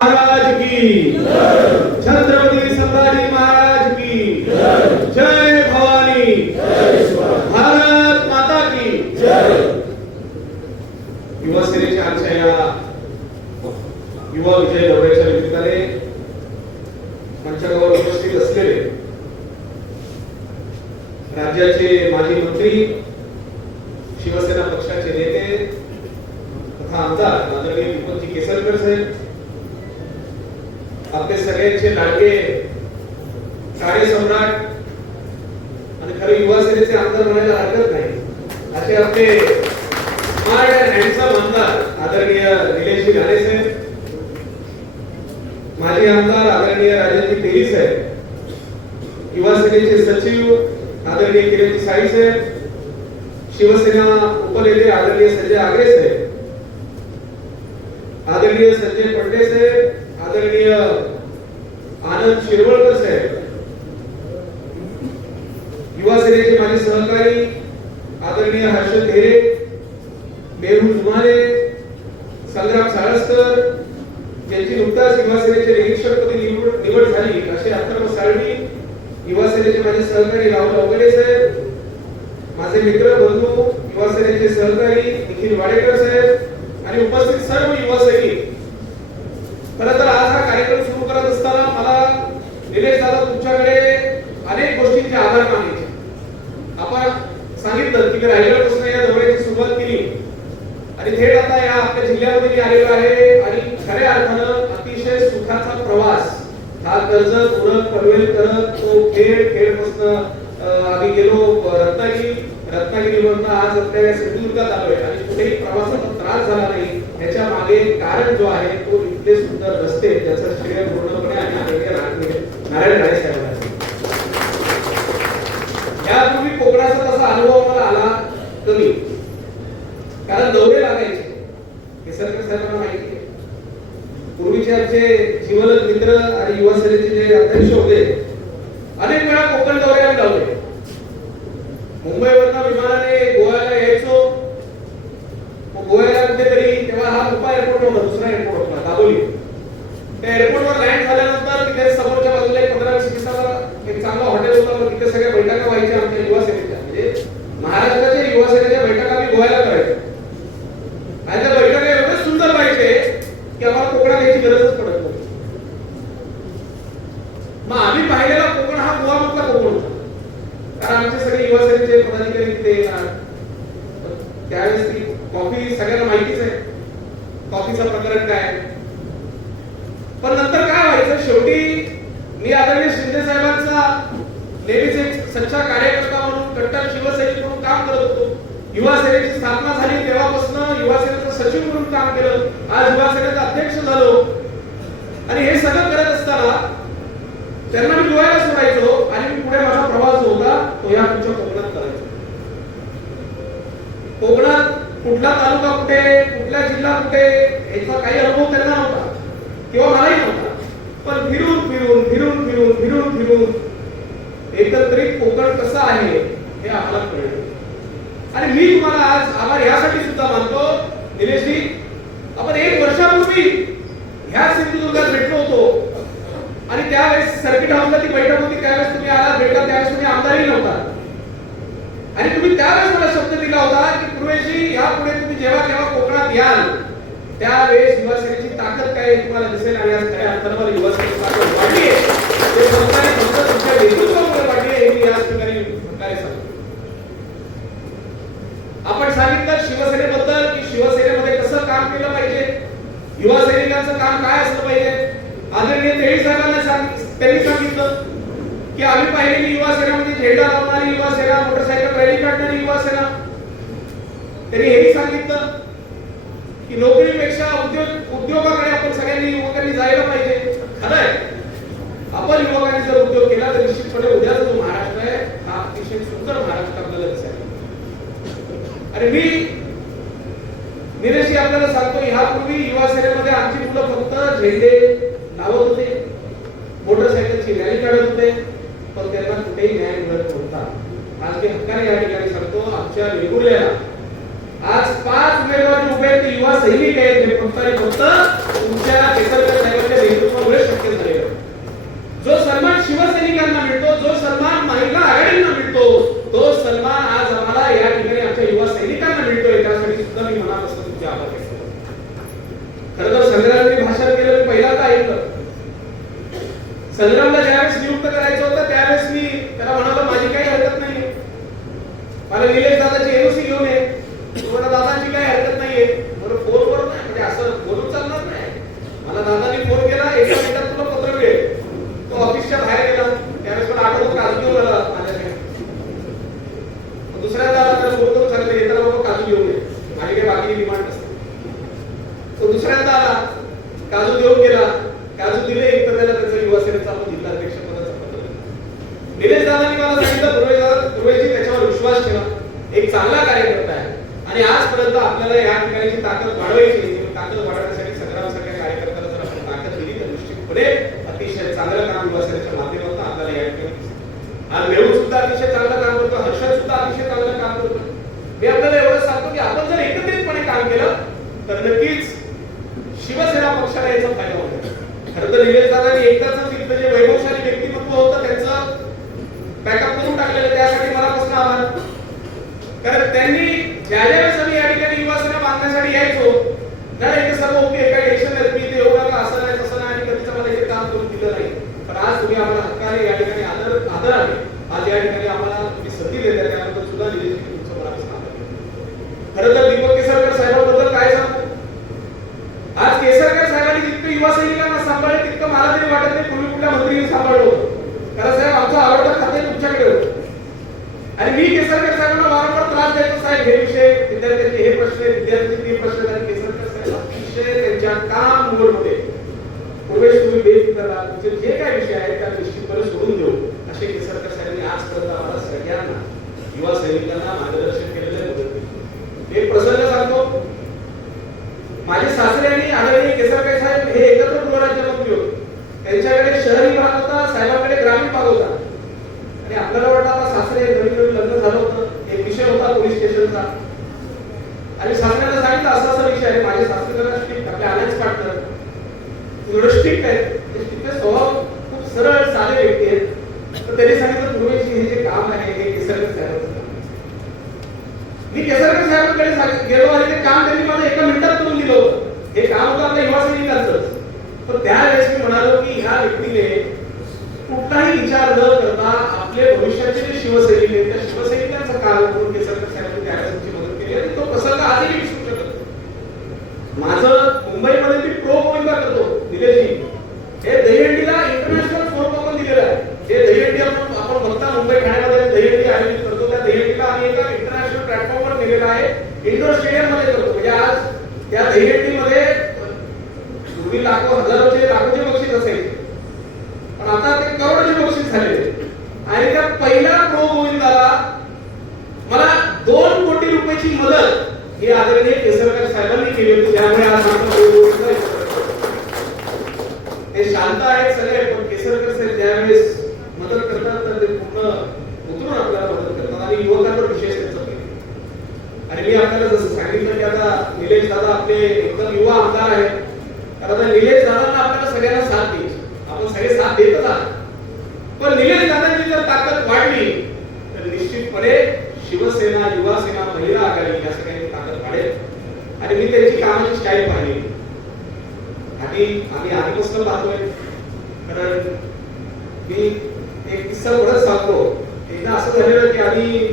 महाराज की छत्रपती संभाजी महाराज की जय। भवानी। भारत माता की युवा सेनेच्या आजच्या या युवा विजय दौऱ्याच्या निमित्ताने मंचावर उपस्थित असलेले राज्याचे माजी मंत्री शिवसेना पक्षाचे नेते तथा आमदार आदरणीय दीपकजी केसरकर साहेब आपले सगळ्यांचे लाडके कार्यसम्राट आणि खरं युवा सेनेचे आमदार म्हणायला हरकत नाही. असे आपले स्मार्ट अँड हँडसम आमदार आदरणीय निलेशजी घाणे साहेब माजी आमदार आदरणीय राजेंद्र तेली साहेब युवा सेनेचे सचिव आदरणीय किरण साई साहेब शिवसेना उपनेते आदरणीय संजय आगरे साहेब आदरणीय संजय पंडे साहेब आदरणीय आनंद शिरवळकर साहेब युवा सेनेचे माझे सहकारी आदरणीय हर्षद धेरे मेहू जुमाने संग्राम साळसकर ज्यांची नुकताच युवा सेनेचे निरीक्षकपदी निवड निवड झाली. असे अथर्व साळवी युवा सेनेचे माझे सहकारी राहुल अवगडे साहेब माझे मित्र बंधू युवा सेनेचे सहकारी निखिल वाडेकर साहेब आणि उपस्थित सर्व युवा सैनिक खरं तर आज हा कार्यक्रम सुरू करत असताना मला निलेश दादा तुमच्याकडे अनेक गोष्टींचे आभार मानायचे आपण सांगितलं की मी रायगडपासून या दौऱ्याची सुरुवात केली. आणि थेट आता या आपल्या जिल्ह्यामध्ये मी आलेलो आहे आणि खऱ्या अर्थानं अतिशय सुखाचा प्रवास. हा कर्जत उरत पनवेल करत तो खेळ खेडपासून अं, आम्ही गेलो रत्नागिरी. रत्नागिरीवरनं आज आपल्या सिंधुदुर्गात आलोय आणि कुठेही प्रवासाचा त्रास झाला नाही त्याच्यामागे कारण जो आहे तो इथले सुंदर रस्ते त्याचं श्रेय पूर्णपणे आणि नारायण नारायण राणे साहेबांना यापूर्वी कोकणाचा तसा अनुभव मला आला कमी. कारण दौरे लागायचे. हे सरकार साहेबांना माहिती आहे. पूर्वीचे आमचे जीवलग मित्र आणि युवा सेनेचे जे अध्यक्ष होते अनेक वेळा कोकण दौरे आम्ही लावले. मुंबईवरनं विमानाने गोव्याला यायचो. गोव्याला कुठेतरी तेव्हा हा मुंबई एअरपोर्ट होता दुसरा एअरपोर्ट होता दाबोली त्या एअरपोर्टवर लँड झाल्यानंतर तिथे समोरच्या बाजूला एक पंधरा वीस मिनिटाला एक चांगला हॉटेल होता तिथे सगळ्या बैठका व्हायच्या आमच्या युवा सेनेच्या म्हणजे महाराष्ट्र युवा सेनेच्या बैठका आम्ही गोव्याला करायचो आणि त्या बैठका एवढे सुंदर व्हायचे की आम्हाला कोकणात यायची गरजच पडत नव्हती मग आम्ही पाहिलेला कोकण हा गोवा मधला कोकण होता कारण आमचे सगळे युवा सेनेचे पदाधिकारी तिथे येणार. त्यावेळेस ती कॉफी सगळ्यांना माहितीच आहे. कॉफीचं प्रकरण काय पण नंतर काय व्हायचं? शेवटी मी आदरणीय शिंदे साहेबांचा नेहमीच एक सच्चा कार्यकर्ता म्हणून कट्टर शिवसैनिक म्हणून काम करत होतो. युवा सेनेची स्थापना झाली तेव्हापासून युवा सेनेचं सचिव म्हणून काम केलं. आज युवा सेनेचा अध्यक्ष झालो. आणि हे सगळं करत असताना त्यांना मी गोव्याला सोडायचो आणि मी पुढे माझा या तुमच्या कोकणात करायचं. कोकणात कुठला तालुका कुठे कुठला जिल्हा कुठे याचा काही अनुभव त्यांना नव्हता. किंवा मलाही नव्हता. पण फिरून फिरून फिरून फिरून फिरून फिरून एकत्रित कोकण कसं आहे हे आपल्याला कळलं. आणि मी तुम्हाला आज आभार यासाठी सुद्धा मानतो निलेशजी आपण एक वर्षापूर्वी ह्या सिंधुदुर्गात भेटलो होतो. आणि त्यावेळेस सर्किट हाऊसला ती बैठक होती त्यावेळेस तुम्ही आला भेटला त्यावेळेस तुम्ही आमदारही नव्हता. आणि तुम्ही त्यावेळेस मला शब्द दिला होता की पूर्वेशी यापुढे तुम्ही जेव्हा केव्हा कोकणात याल त्यावेळेस युवासेनेची ताकद काय आहे तुम्हाला दिसेल आणि आज काय अर्थानं मला ताकद वाढली ते संस्थाने फक्त तुमच्या नेतृत्वामुळे वाढली हे मी याच ठिकाणी प्रकारे सांगतो. आपण सांगितलं शिवसेनेबद्दल की शिवसेनेमध्ये कसं काम केलं पाहिजे? युवा सैनिकांचं काम काय असलं पाहिजे आदरणीय तेळी साहेबांना सांग- त्यांनी सांगितलं की आम्ही पाहिलेली युवा सेनामध्ये म्हणजे झेंडा लावणारी युवा सेना मोटरसायकल रॅली काढणारी युवा सेना. त्यांनी हेही सांगितलं की नोकरीपेक्षा उद्योग उद्योगाकडे आपण सगळ्यांनी युवकांनी जायला पाहिजे. खरं आहे. आपण युवकांनी जर उद्योग केला तर निश्चितपणे उद्याचा जो महाराष्ट्र आहे हा अतिशय सुंदर महाराष्ट्र आपल्याला दिसेल. आणि मी निलेशजी आपल्याला सांगतो ह्यापूर्वी युवा सेनेमध्ये आमची मुलं फक्त झेंडे लावत होते. मोटरसायकलची रॅली काढत होते पण त्यांना कुठेही न्याय मिळत नव्हता. आज ते हक्काने या ठिकाणी सांगतो आमच्या वेगुर्ल्याला. आज पाच उमेदवार उभे युवा सैनिक आहेत जे फक्त आणि फक्त तुमच्या केसरकर साहेबांच्या नेतृत्वामुळे शक्य जो सन्मान शिवसैनिकांना मिळतो जो सन्मान महिला आघाडींना मिळतो तो सन्मान आज आम्हाला या ठिकाणी आमच्या युवा सैनिकांना मिळतोय. त्यासाठी सुद्धा मी मनापासून तुमचे आभार व्यक्त खरं तर संग्रामला ज्यावेळेस नियुक्त करायचं होतं त्यावेळेस मी त्याला म्हणालो माझी काही हरकत नाहीये मला निलेश दादाची एनओसी घेऊन ये तुम्हाला दादाची काही हरकत नाहीये बरं फोनवर नाही म्हणजे असं बोलून चालणार नाही मला दादानी फोन केला एका मिनिटात तुला पत्र मिळेल तो ऑफिसच्या बाहेर गेला त्यावेळेस मला आठवत काजू घेऊन आला माझ्याकडे मग दुसऱ्यांदा आला त्याला फोन करून सांगितलं येताना बाबा काजू घेऊन ये माझी काही बाकी डिमांड नसते तो दुसऱ्यांदा आला काजू देऊन गेला काजू दिले एक तर त्याला त्याचं युवा सेनेचा आपण जिल्हाध्यक्ष पदाचा पत्र दिलं. निलेश दादांनी मला सांगितलं ध्रुवे दादा ध्रुवेजी त्याच्यावर विश्वास ठेवा एक चांगला कार्यकर्ता आहे आणि आजपर्यंत आपल्याला या ठिकाणची ताकद वाढवायची आहे. ती ताकद वाढवण्यासाठी संग्रामसारख्या कार्यकर्त्याला जर आपण ताकद दिली तर निश्चितपणे अतिशय चांगलं काम युवा सेनेच्या माध्यमातून आपल्याला या ठिकाणी दिसेल. आज मेहूल सुद्धा अतिशय चांगलं काम करतो हर्षद सुद्धा अतिशय चांगलं काम करतो मी आपल्याला एवढं सांगतो की आपण जर एकत्रितपणे काम केलं तर नक्कीच शिवसेना पक्षाला याचा फायदा होतो खरं तर एकदाच तिथलं जे वैभवशाली व्यक्तिमत्व होतं त्यांचं. बॅकअप करून टाकलेलं त्यासाठी मनापासून आभार कारण त्यांनी ज्या ज्या वेळेस आम्ही या ठिकाणी युवा सेना बांधण्यासाठी यायचो नाही ते सर्व ओके काही टेन्शन नाही मी ते एवढं असं नाही तसं नाही आणि कधीच मला हे काम करून दिलं नाही. पण आज तुम्ही आम्हाला हक्काने या ठिकाणी आदर आदर आहे आज या ठिकाणी आम्हाला तुम्ही संधी देता त्याबद्दल सुद्धा निलेश तुमचं खरं तर दीपक केसरकर साहेबांबद्दल काय सांगू आज केसरकर साहेबांनी जितकं युवा सैनिकांना सांभाळलं तितकं वाटत नाही पूर्वी कुठल्या मंत्रीने सांभाळलो होतं. कारण साहेब आमचं आवडतं खाते तुमच्याकडे होतं. आणि मी केसरकर साहेबांना वारंवार त्रास द्यायचो साहेब हे विषय विद्यार्थ्यांचे हे प्रश्न आहेत, विद्यार्थ्यांचे ते प्रश्न आणि केसरकर साहेब अतिशय त्यांच्या काम मोड होते. प्रवेश तुम्ही बेफिकर राहा तुमचे जे काय विषय आहेत त्या निश्चितपणे सोडून देऊ. असे केसरकर साहेबांनी आज आजपर्यंत आम्हाला सगळ्यांना युवा सैनिकांना मार्गदर्शन గెలవాలి ते शांत आहेत सगळे पण केसरकर साहेब ज्यावेळेस मदत करतात तर ते पूर्ण उतरून आपल्याला मदत करतात. आणि युवकांवर विशेष त्यांचं आणि मी आपल्याला जसं सांगितलं की आता निलेश दादा आपले एकदम युवा आमदार आहेत. तर आता निलेश दादांना आपल्याला सगळ्यांना साथ द्यायची आपण सगळे साथ देतच आहात. पण निलेश दादांची जर ताकद वाढली तर निश्चितपणे शिवसेना युवा सेना महिला आघाडी या सगळ्यांची ताकद वाढेल. आणि मी त्यांची कामाची स्टाईल पाहिली. आणि आम्ही आधीपासून पाहतोय. कारण मी एक किस्सा परत सांगतो. एकदा असं झालेलं की आम्ही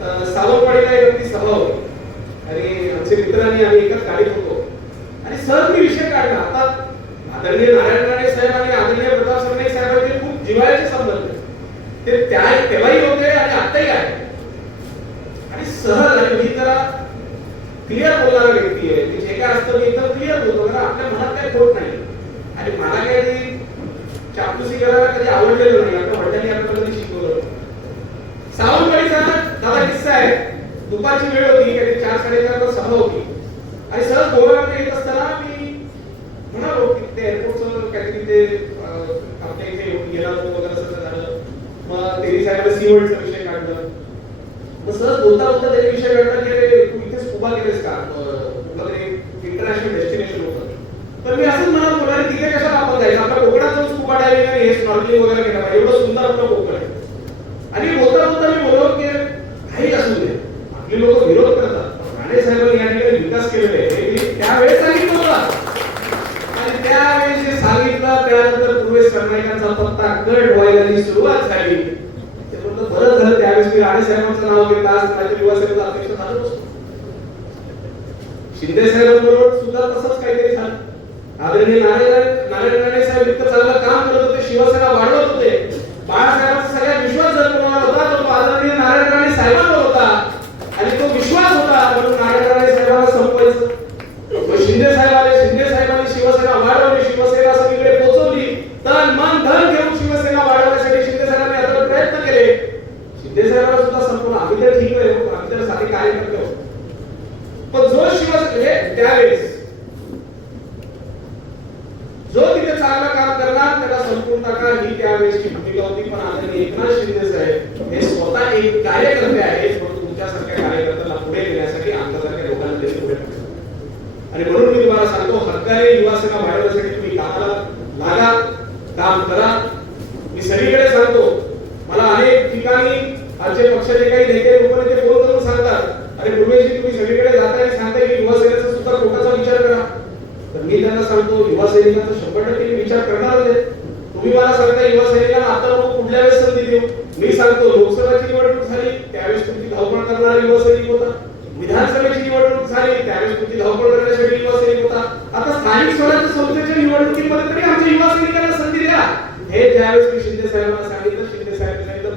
अं, सावंतवाडीला एक अगदी सभा होती. आणि आमचे मित्रांनी आम्ही एकाच गाडीत होतो आणि सहज मी विषय काढला. आता आदरणीय नारायण राणे साहेब आणि आदरणीय प्रताप सरनाईक साहेबांचे खूप जिव्हाळ्याचे संबंध आहेत. ते त्या तेव्हाही होते आणि आत्ताही आहे आणि सहज आणि मी जरा क्लिअर बोलणारा व्यक्ती आहे. की जे काय असतं मी एकदम क्लिअर बोलतो कारण आपल्या मनात काही खोट नाही आणि मला काही ती चापलुसी करायला कधी आवडलेलं नाही. आपल्या वडिलांनी आपल्याला कधी शिकवलं सावंतवाडीचा दादा किस्सा आहे. दुपारची वेळ होती काही चार साडेचार ला सभा होती. आणि सहज गोव्यामध्ये येत असताना मी म्हणालो की ते एअरपोर्टचं काहीतरी ते आपल्या इथे गेला होतो वगैरे असं झालं. मग तेरी साहेब सी विषय काढलं. मग सहज बोलता बोलता त्याने विषय काढला की अरे तू इथेच उभा केलेस का? इंटरनॅशनल डेस्टिनेशन होतं. तर मी असंच म्हणाल तिथे कशाला आपण जायचं? आपल्या कोकणात जाऊन स्कुबा हे स्नॉर्कलिंग वगैरे केलं पाहिजे. एवढं सुंदर आपलं कोकण आहे. आणि बोलता बोलता मी बोललो की काही असू दे. आपली लोक विरोध करतात. राणे साहेबांनी या ठिकाणी विकास केलेला आहे. त्यावेळेस सांगितलं होता. आणि त्यावेळेस जे सांगितलं त्यानंतर मिळाल्यानंतर पूर्वेश सरनाईकांचा पत्ता कट व्हायला सुरुवात झाली. ते म्हणलं बरं झालं त्यावेळेस मी राणे साहेबांचं नाव घेतलं. आज माझ्या युवासेनेचा अध्यक्ष झालो. शिंदे साहेबांबरोबर सुद्धा तसंच काहीतरी झालं. आदरणीय नारायण नारायण राणे साहेब इतकं चांगलं काम करत होते शिवसेना वाढवत होते. बाळासाहेबांचा सगळ्यात विश्वास जर कोणाला होता तर तो आदरणीय नारायण राणे साहेबांवर होता. आणि तो विश्वास होता म्हणून नारायण राणे साहेबांना संपवायचं. शिंदे साहेब आले शिंदे साहेबांनी शिवसेना वाढवली शिवसेना सगळीकडे पोहोचवली. तन मन धन घेऊन शिवसेना वाढवण्यासाठी शिंदे साहेबांनी आता प्रयत्न केले. शिंदे साहेबांना सुद्धा संपूर्ण आम्ही तर ठीक आहे आम्ही तर साधे कार्यकर्ते पण जो शिवसेना म्हणजे त्यावेळेस जो तिथे चांगलं काम करणार त्याला संपूर्ण टाका ही त्यावेळेसची भूमिका होती पण आदरणीय एकनाथ शिंदे साहेब हे स्वतः एक कार्यकर्ते आहेत पण तुमच्यासारख्या कार्यकर्त्याला पुढे नेण्यासाठी आमच्यासारख्या लोकांना देखील पुढे आणि म्हणून मी तुम्हाला सांगतो हक्काने युवा सेना वाढवण्यासाठी तुम्ही कामाला लागा काम करा. मी सगळीकडे सांगतो मला अनेक ठिकाणी आमचे पक्षाचे काही नेते लोक फोन करून सांगतात अरे पूर्वेशी तुम्ही सगळीकडे जाता आणि सांगता की युवासेनेचा सुद्धा पोटाचा विचार करा तर मी त्यांना सांगतो युवा सैनिकांचा शंभर टक्के मी विचार करणारच आहे तुम्ही मला सांगता युवा सैनिकांना आता नको कुठल्या वेळेस संधी देऊ मी सांगतो लोकसभेची निवडणूक झाली त्यावेळेस तुमची धावपळ करणारा युवा सैनिक होता विधानसभेची निवडणूक झाली त्यावेळेस तुमची धावपळ करण्यासाठी युवा सैनिक होता आता स्थानिक स्वराज्य संस्थेच्या निवडणुकीमध्ये तरी आमच्या युवा सैनिकांना संधी द्या हे ज्यावेळेस मी शिंदे साहेबांना सांगितलं शिंदे साहेबांनी सांगितलं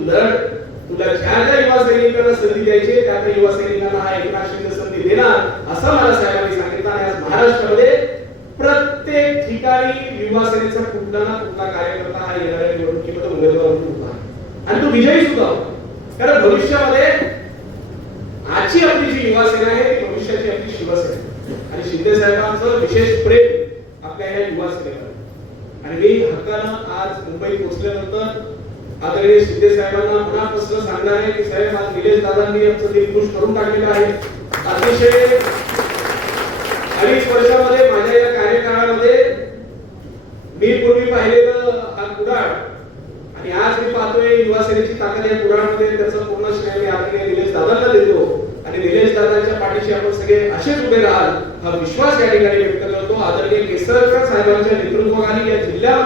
पूर्वेश लढ तुला ज्या ज्या युवा सैनिकांना संधी द्यायची त्या त्या युवा सैनिकांना हा एकनाथ शिंदे संधी देणार असं मला साहेबांनी सांगितलं. आणि आज महाराष्ट्रामध्ये प्रत्येक ठिकाणी युवा सेनेचा कुठला ना कुठला कार्यकर्ता हा येणाऱ्या निवडणुकीमध्ये उमेदवार म्हणून उभा आहे. आणि तो विजयी सुद्धा होता. कारण भविष्यामध्ये आजची आपली जी युवा सेना आहे ती भविष्याची आपली शिवसेना आणि शिंदे साहेबांचं विशेष प्रेम आपल्या या युवा सेनेवर आणि मी हक्कानं आज मुंबईत पोहोचल्यानंतर आदरणीय शिंदे साहेबांना पुन्हा प्रश्न सांगणार आहे की साहेब आज निलेश दादांनी आमचं दिल खुश करून टाकलेलं आहे. अतिशय अडीच वर्षामध्ये माझ्या या कार्यकाळामध्ये मी पूर्वी पाहिलेलं हा कुडाळ आणि आज मी पाहतोय युवा सेनेची ताकद या कुडाळमध्ये त्याचं पूर्ण श्रेय मी आदरणीय निलेश दादांना देतो. आणि निलेश दादांच्या पाठीशी आपण सगळे असेच उभे राहाल हा विश्वास या ठिकाणी व्यक्त करतो. आदरणीय केसरकर साहेबांच्या नेतृत्वाखाली या जिल्ह्यामध्ये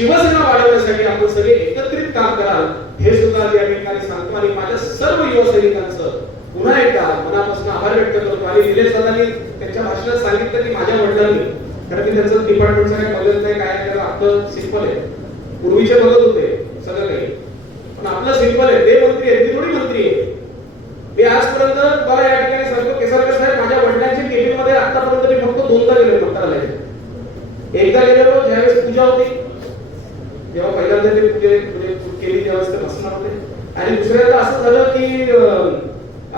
शिवसेना वाढवण्यासाठी आपण सगळे एकत्रित काम कराल हे सुद्धा या ठिकाणी सांगतो. आणि माझ्या सर्व युवा सैनिकांचं पुन्हा एकदा मनापासून आभार व्यक्त करतो. आणि निलेश दादांनी त्यांच्या भाषणात सांगितलं की माझ्या वडिलांनी कारण की त्यांचं डिपार्टमेंटचं काही बघत नाही काय त्याला आपलं सिंपल आहे. पूर्वीचे बघत होते सगळं काही. पण आपलं सिंपल आहे. ते मंत्री आहे ती थोडी मंत्री आहे मी आजपर्यंत मला या ठिकाणी सांगतो केसरकर साहेब माझ्या वडिलांच्या केबिनमध्ये आतापर्यंत मी फक्त दोनदा गेलो मंत्रालयात. एकदा गेलेलो ज्यावेळेस पूजा होती जेव्हा पहिल्यांदा ते पूजे केली त्यावेळेस ते भस्मणार होते आणि दुसऱ्यांदा असं झालं की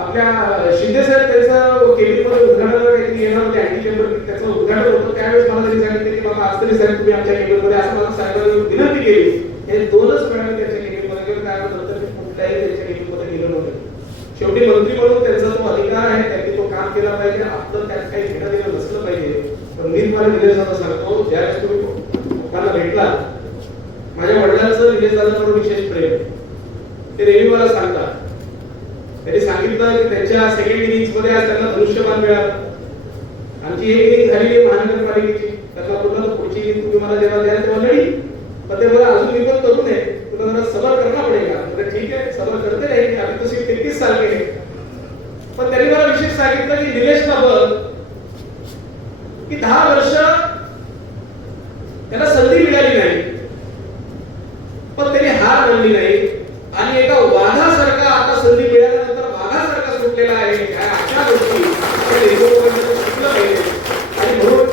आपल्या शिंदे साहेब त्यांचं केबिनमध्ये उद्घाटन काहीतरी येणार होते अँटी चेंबर त्याचं उद्घाटन होतं. त्यावेळेस मला त्यांनी सांगितलं की बाबा आज तरी साहेब तुम्ही आमच्या केबिनमध्ये असं मला साहेबांनी विनंती केली. हे दोनच वेळा त्याच्या त्यांच्या केबिन गेलो त्यानंतर कुठल्याही त्याच्या केबिनमध्ये गेलो नव्हतो. शेवटी मंत्री म्हणून त्यांचा जो अधिकार आहे त्यांनी तो काम केला पाहिजे. आपलं त्यात काही घेणं देणं नसलं पाहिजे. पण मी तुम्हाला निलेश सांगतो ज्यावेळेस तुम्ही लोकांना भेटला माझ्या वडिलांचं निलेश दादाबरोबर विशेष प्रेम. ते नेहमी मला सांगतात. त्यांनी सांगितलं की त्यांच्या सेकंड इनिंगमध्ये आज त्यांना दृश्यमान मिळालं. आमची एक इनिंग झाली महानगरपालिकेची त्यांना बोललं पुढची इनिंग तुम्ही मला जेव्हा द्याल तेव्हा लढी. पण ते मला अजून मी पण तरुण आहे तुला जरा सबर करणं पडेगा म्हणजे ठीक आहे सबर करते नाही आम्ही तशी तेहतीस साल केले पण त्यांनी मला विशेष सांगितलं की निलेशला बघ की दहा वर्ष त्याला संधी मिळाली नाही. पण त्यांनी हार मानली नाही. आणि एका वाघासारखा आता संधी मिळाल्यानंतर वाघासारखा सुटलेला आहे. ह्या अशा गोष्टी आणि म्हणून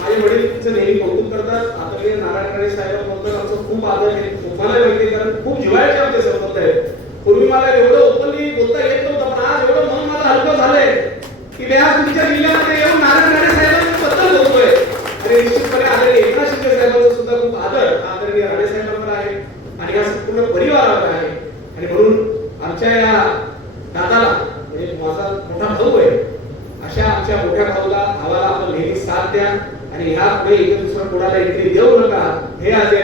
माझे वडील तिचं नेहमी कौतुक करतात. आदरणीय नारायण राणे साहेबांबद्दल आमचं खूप आदर आहे. तुम्हाला माहिती कारण खूप जिव्हाळ्याचे आमचे संबंध आहेत. पूर्वी मला एवढं ओपनली बोलता येत नव्हतं पण आज एवढं मन मला हलकं झालंय की मी आज तुमच्या जिल्ह्यामध्ये येऊन नारायण राणे साहेबांबद्दल बोलतोय आणि निश्चितपणे आदरणीय एकनाथ शिंदे साहेबांचा सुद्धा खूप आदर आदरणीय राणे साहेबांवर आहे आणि या संपूर्ण परिवारावर आहे आणि म्हणून आमच्या या दादाला म्हणजे माझा मोठा भाऊ आहे अशा आमच्या मोठ्या भाऊला भावाला आपण नेहमी साथ द्या आणि ह्या पुढे एक दुसरं कोणाला एंट्री देऊ नका हे आज